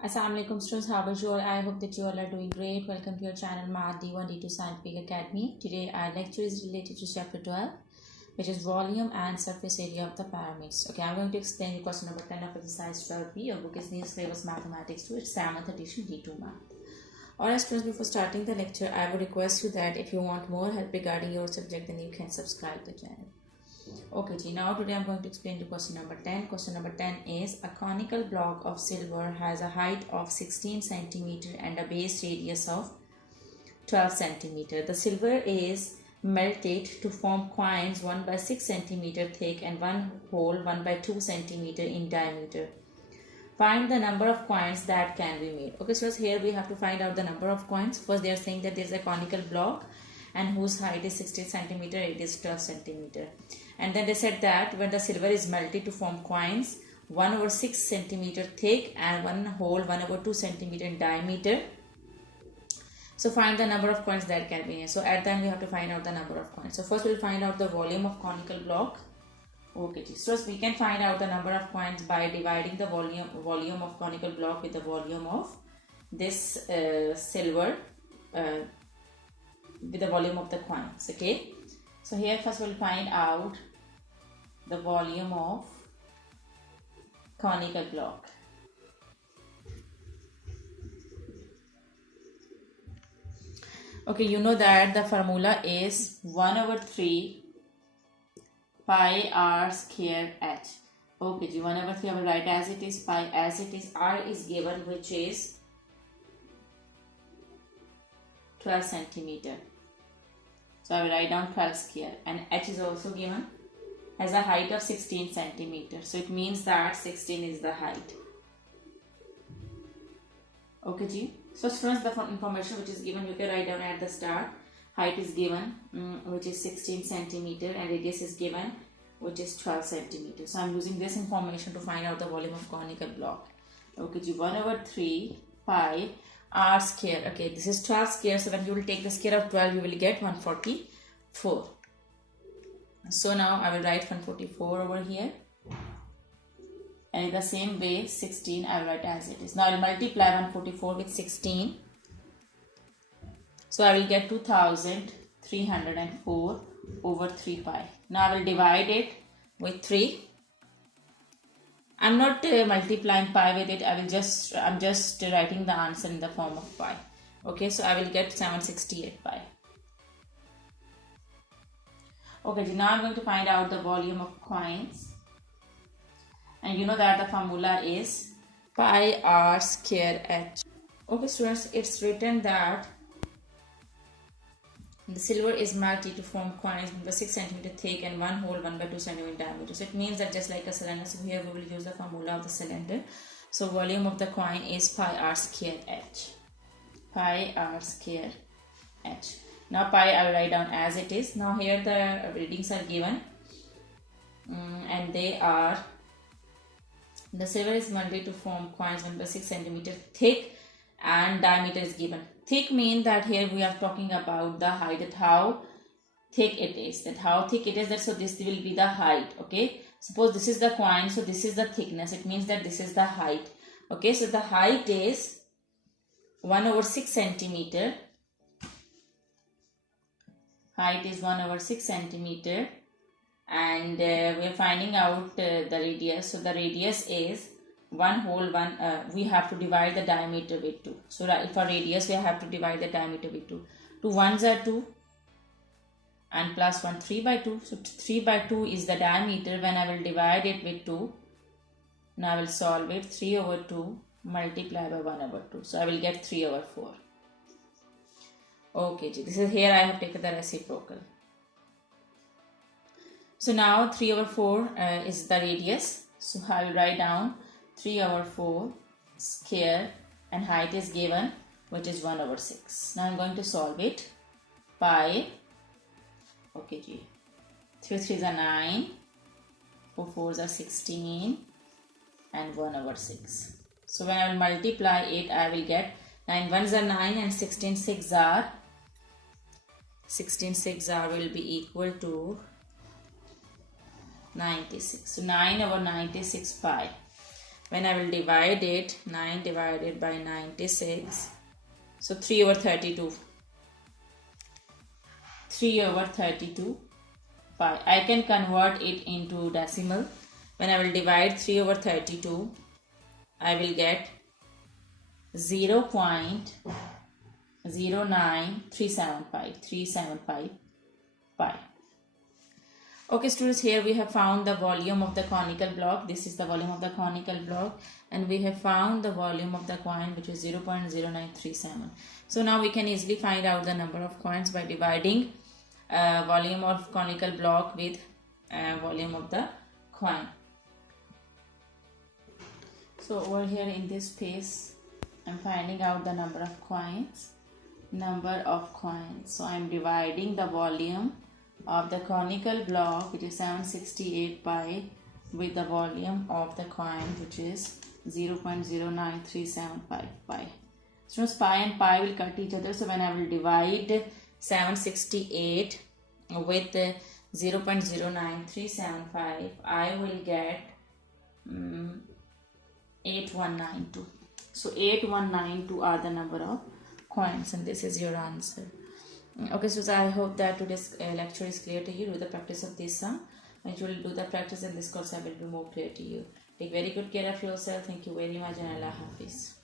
Assalamualaikum students, how are you all? I hope that you all are doing great. Welcome to your channel Math D1 D2 Scientific Academy. Today our lecture is related to chapter 12, which is volume and surface area of the pyramids. Okay, I'm going to explain the question number 10 of exercise 12b. Your book is New Syllabus Mathematics 2. It's 7th edition D2 Math. Alright students, before starting the lecture, I would request you that if you want more help regarding your subject, then you can subscribe the channel. Okay, Ji, now today I'm going to explain the question number 10. Question number 10 is a conical block of silver has a height of 16 centimeter and a base radius of 12 centimeter. The silver is melted to form coins 1 by 6 centimeter thick and one hole 1 by 2 centimeter in diameter. Find the number of coins that can be made. Okay, so here we have to find out the number of coins. First, they are saying that there is a conical block and whose height is 16 centimeter, it is 12 centimeter. And then they said that when the silver is melted to form coins 1 over 6 centimeter thick and one hole 1 over 2 centimeter in diameter. So find the number of coins that can be made. So at the end we have to find out the number of coins. So first we'll find out the volume of conical block. Okay, so we can find out the number of coins by dividing the volume of conical block with the volume of this silver with the volume of the coins. Okay, so here first we'll find out the volume of conical block. Okay, you know that the formula is 1 over 3 pi r square h. Okay, 1 over 3 I will write as it is, pi as it is, r is given which is 12 centimeter. So I will write down 12 square, and h is also given as a height of 16 centimeter. So it means that 16 is the height. Okay, Ji. So students, the information which is given you can write down at the start. Height is given which is 16 centimeter and radius is given which is 12 centimeter. So I am using this information to find out the volume of conical block. Okay, Ji. 1 over 3 pi r square. Okay, this is 12 square. So when you will take the square of 12, you will get 144. So now I will write 144 over here. And in the same way, 16 I will write as it is. Now I will multiply 144 with 16. So I will get 2304 over 3 pi. Now I will divide it with 3. I am not multiplying pi with it. I am just writing the answer in the form of pi. Okay, so I will get 768 pi. Okay, now I am going to find out the volume of coins. And you know that the formula is pi r square h. Okay students, it's written that the silver is melted to form coins 1 by 6 centimeter thick and one hole 1 by 2 centimeter diameter. So it means that just like a cylinder, so here we will use the formula of the cylinder. So volume of the coin is pi r square h. Pi r square h. Now pi I will write down as it is. Now here the readings are given and they are: the silver is melted to form coins 1 by 6 centimeter thick and diameter is given. Thick means that here we are talking about the height, that how thick it is, so this will be the height. Okay, suppose this is the coin, so this is the thickness, it means that this is the height. Okay, so the height is 1 over 6 centimeter. Height is 1 over 6 centimeter. And we are finding out the radius. So the radius is one whole one. We have to divide the diameter with 2. So for radius we have to divide the diameter with 2. 2 ones are 2 and plus 1 3 by 2. So 3 by 2 is the diameter. When I will divide it with 2, now I will solve it. 3 over 2 multiply by 1 over 2. So I will get 3 over 4. Okay, this is here I have taken the reciprocal. So now 3 over 4 is the radius. So I will write down 3 over 4 square and height is given which is 1 over 6. Now I am going to solve it. Pi. Okay, 3 3s are 9, 4 4s are 16 and 1 over 6. So when I will multiply it, I will get 9 1s are 9 and 16 6s are will be equal to 96. So 9 over 96 pi. when I will divide it, 9 divided by 96, so 3 over 32. 3 over 32 pi. I can convert it into decimal. When I will divide 3 over 32, I will get 0.09375 pi. Okay students, here we have found the volume of the conical block. This is the volume of the conical block, and we have found the volume of the coin, which is 0.0937. So now we can easily find out the number of coins by dividing volume of conical block with volume of the coin. So over here in this space, I'm finding out the number of coins. So I'm dividing the volume of the conical block, which is 768 pi, with the volume of the coin, which is 0.09375 pi. So pi and pi will cut each other. So when I will divide 768 with 0.09375, I will get 8192. So 8192 are the number of coins, and this is your answer. Okay, so I hope that today's lecture is clear to you. Do the practice of this sum, and you will do the practice in this course. I will be more clear to you. Take very good care of yourself. Thank you very much, and Allah Hafiz.